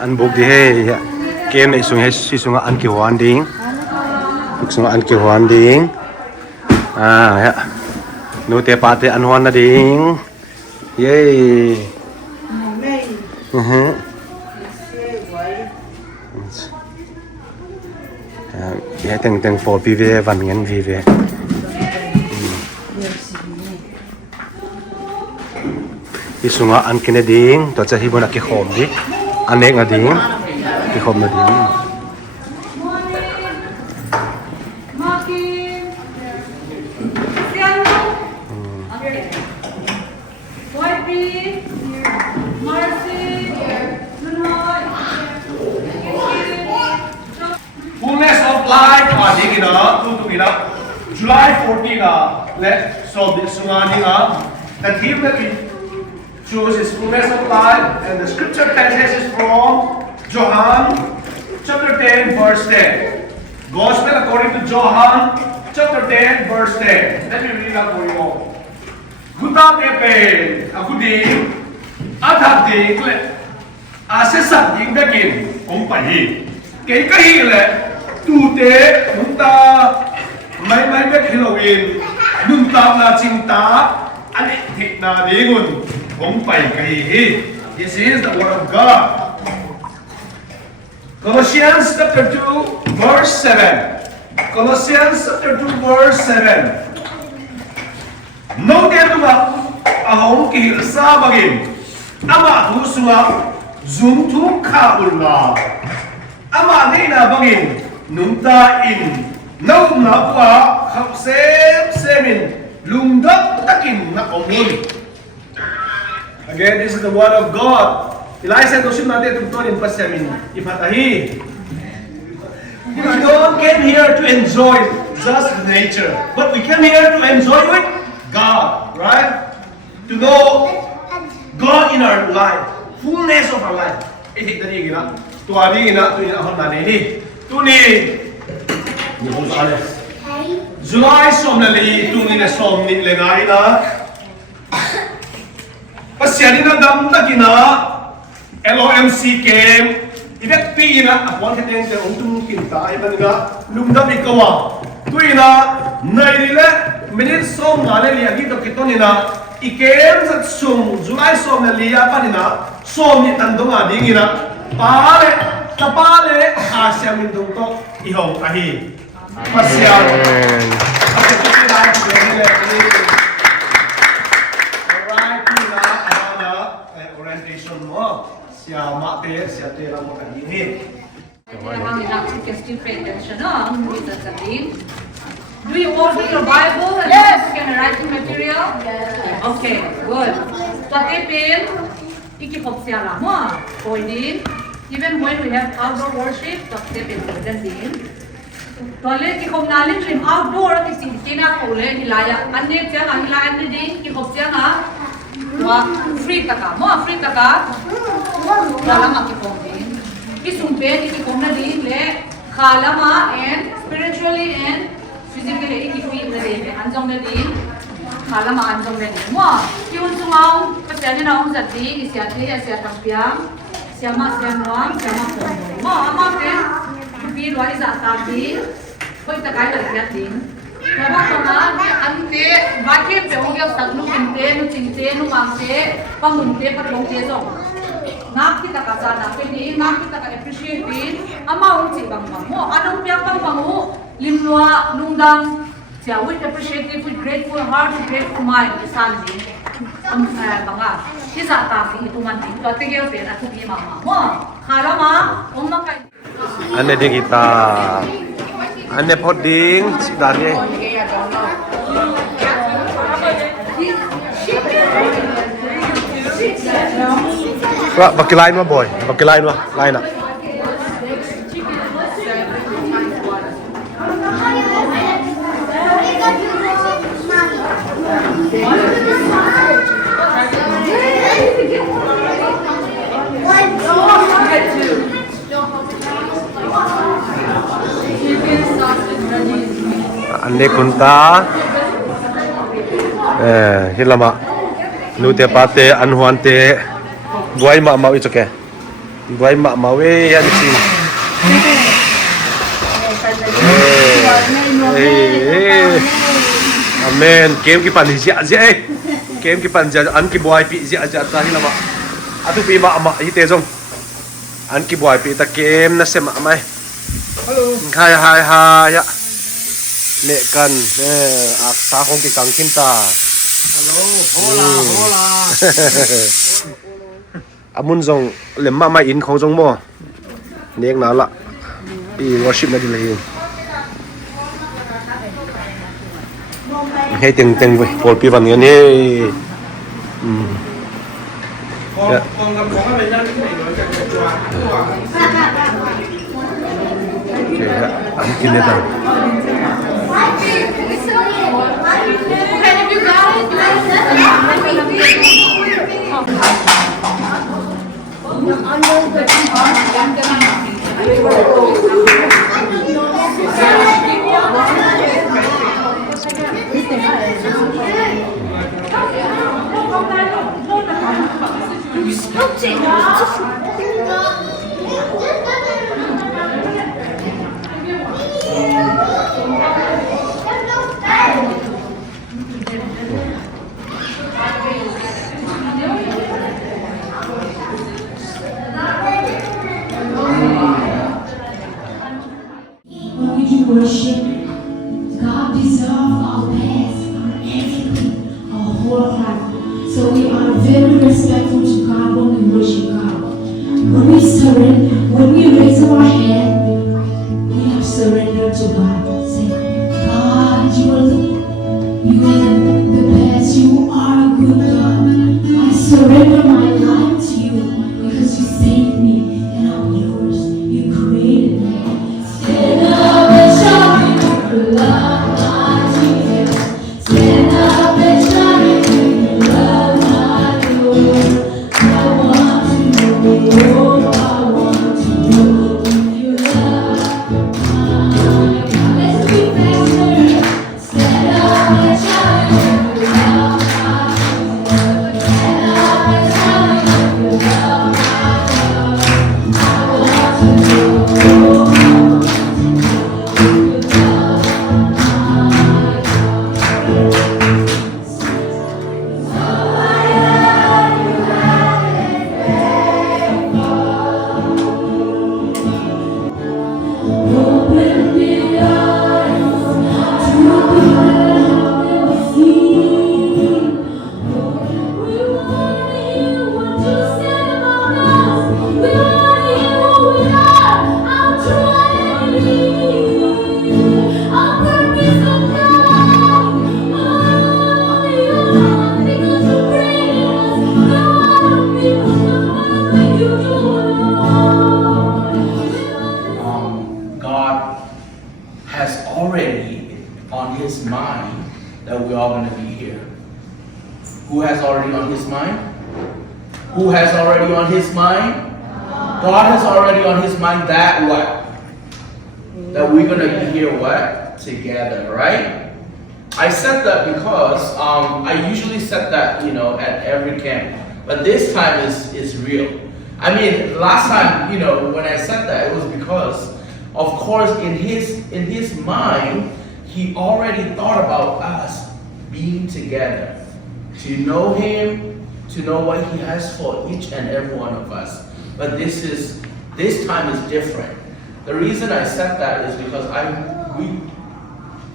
An buk di he kem nei sung he si sunga an ki huan ding sunga an ki huan ding ya nu te pa te an huan na ding yay ya teng for pi ve van ngen vi ve i sunga an kene ding to cha hi bona ki khom di anek nga ding ki khom na ding Fullness of life ding ina tu ina July 14 let so this sungani the theme that we choose is fullness of life, and the scripture passage is from John chapter 10 verse 10. Gospel according to John chapter 10 verse 10. Let me read that for you all. Guta tepe akudi athak ding le asesat ding bekin ong pahi kei kai le tu te munta mai bek Halloween nun ta na cinta ani thik na dingun This is the word of God. Colossians chapter 2 verse 7. Colossians chapter 2 verse 7. No teruwa ahong kihil sa bagin. Ama husuwa zum tu kaulna. Ama nina bagin nunta in. Nau na pa khapsem semin lungdak takin na omun. Again, this is the word of God. Elijah dosin natin tutunin pa sa amin ipatahi. We don't came here to enjoy just nature, but we came here to enjoy with God, right? To know God in our life, fullness of our life. Itik tadi gina, tuani gina, tu ina hon nani ni, tu ni. July som nali, tu ni na som ni lengai na. Pasyani na dam na gina LOMC came ibek pi na apon keten te ongtung kinta iban ga lumdam ikawa tuina nailile minute som ngale li agi to kitonina ikem sat sum July som na liya panina som ni tandonga dingina pale tapale asya mindong to ihong ahi pasyani orientation mo siya mate siya tela mo kanini. Kami nak still pay attention, no? Do you all read your Bible and can writing material? Yes. Okay, good. Tatipin, ikipop siya lang mo. Pwede. Even when we have outdoor worship, tatipin ko din. Toilet kikom nalim trim outdoor kasi kina ko ulit hilaya. Ane siya nga hilayan ni din kikop siya nga. Free taka mo, free taka. Wala nga kikom din. Isumpen ikikom na din le kalama and spiritually and physically ikifit na din. Anjong na din. Kalama anjong na din. Mo, yun sungaw pasyani na akong sati isyati asya tampiyang siyama siya nuang siyama kondo. Mo, amate pilwa isa tadi koi takai lagyan din. Kaya mga ante, bakit pe ogya sagnu kinte nu cinte nu mangse pamunte patlong teso. Nak kita kasana pe ni nak kita ka appreciate din ama ung ci bang mo. Anong piang bang mo limwa nungdam siya with appreciative with grateful heart with grateful mind isan din. Banga isa ta fi ituman din. To tigel pe at di mama mo. Harama umma ka ane ding kita ane poding dari Wah, pakai lain mah boy, pakai lain mah, lain ah. Ande kunta hilama nu te pa te an huan te buai ma mau ichoke buai ma mau yan chi amen kem ki pan zia zia kem ki pan zia an ki buai pi zia zia ta hilama atu pi ma ma hi te jong an ki buai pi ta kem na se ma mai hello hai hai hai ya le kan ak sa khong ki kang kin ta hello hola hola amun jong lem ma mai in khong jong mo nek na la i worship na di le hey teng teng we pol pi van ni con gặp có bệnh nhân này nói chuyện chuyện an kin ne ta Okay, if you got it, When we worship, God deserves our best, our everything, our whole heart. So we are very respectful to God when we worship God. When we surrender, when we raise our hand, we have surrendered to God. Say, God, you are the best. You are a good God. I surrender my life to you because you saved me and I'm yours. You created me. Stand up and shout your love, my Jesus. Stand up and shout your love, my Lord. I want to know, I want to know your love, my God. Let's be faster. Stand up and shout your love, my Jesus. Stand up and shout your love, my Lord. I want to know. Open the eyes to the I've never seen. We want to hear what you say about us. We want to hear who we are. Our true identity, our purpose of life. Only you, because you created us. No other people like you do. God has already on his mind that we're all going to be here. Who has already on his mind? Who has already on his mind? God has already on his mind that what? That we're going to be here what? Together, right? I said that because I usually said that, at every camp. But this time is real. I mean, last time, when I said that, it was because of course, in his mind, he already thought about us being together, to know him, to know what he has for each and every one of us. But this time is different. The reason I said that is because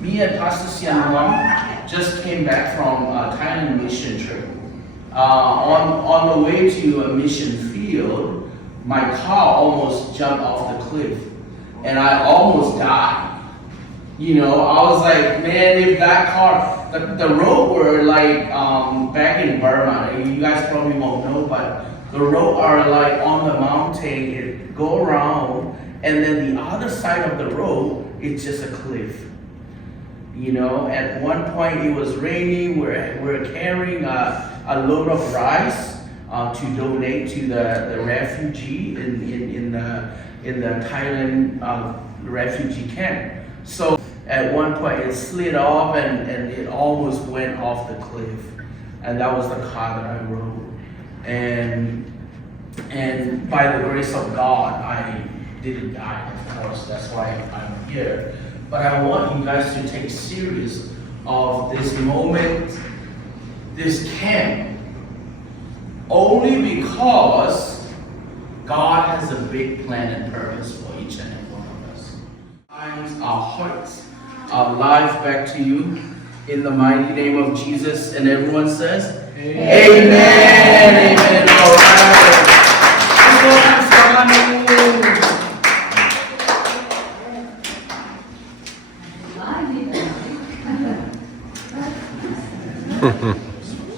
me and Pastor Sian Wang just came back from a Thailand mission trip. On the way to a mission field, my car almost jumped off the cliff. And I almost died. I was like, man, if that car, the road were like back in Burma, you guys probably won't know, but the road are like on the mountain, it go around, and then the other side of the road, it's just a cliff. At one point it was raining, we're carrying a load of rice to donate to the refugee in the Thailand refugee camp. So at one point it slid off and it almost went off the cliff. And that was the car that I rode. And by the grace of God, I didn't die, of course. That's why I'm here. But I want you guys to take serious of this moment, this camp, only because God has a big plan and purpose for each and every one of us. Our hearts, our life back to you in the mighty name of Jesus. And everyone says, Amen. Amen. All right.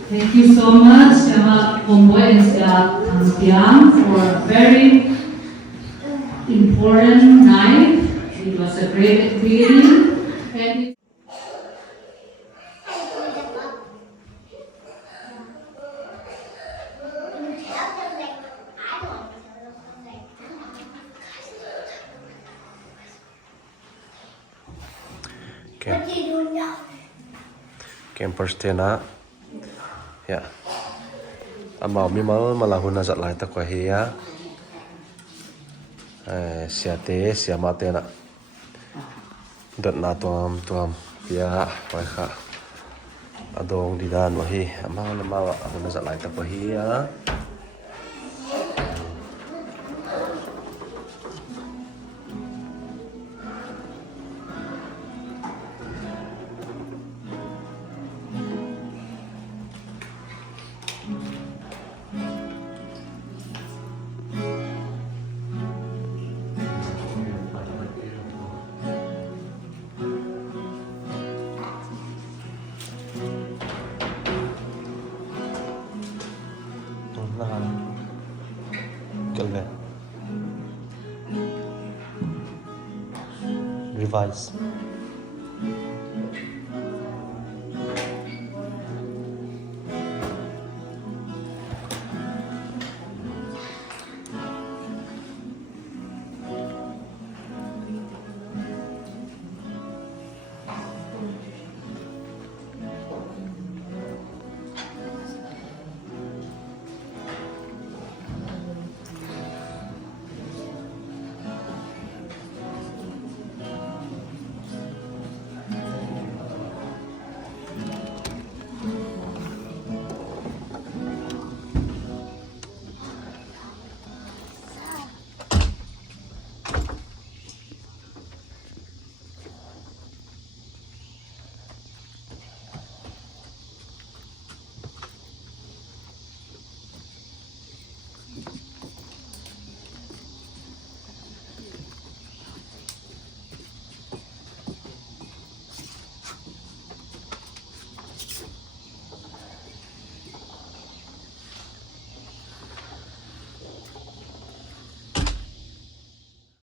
Thank you so much, Sema Pomboy and Tiang, for a very important night. It was a great experience. And campers tena ya amau mi mal malahuna zat lai ta kwa hiya siate siama tena dot na tuam ya wa kha adong di dan wa hi amau le ma ahuna zat lai ta kwa hiya revise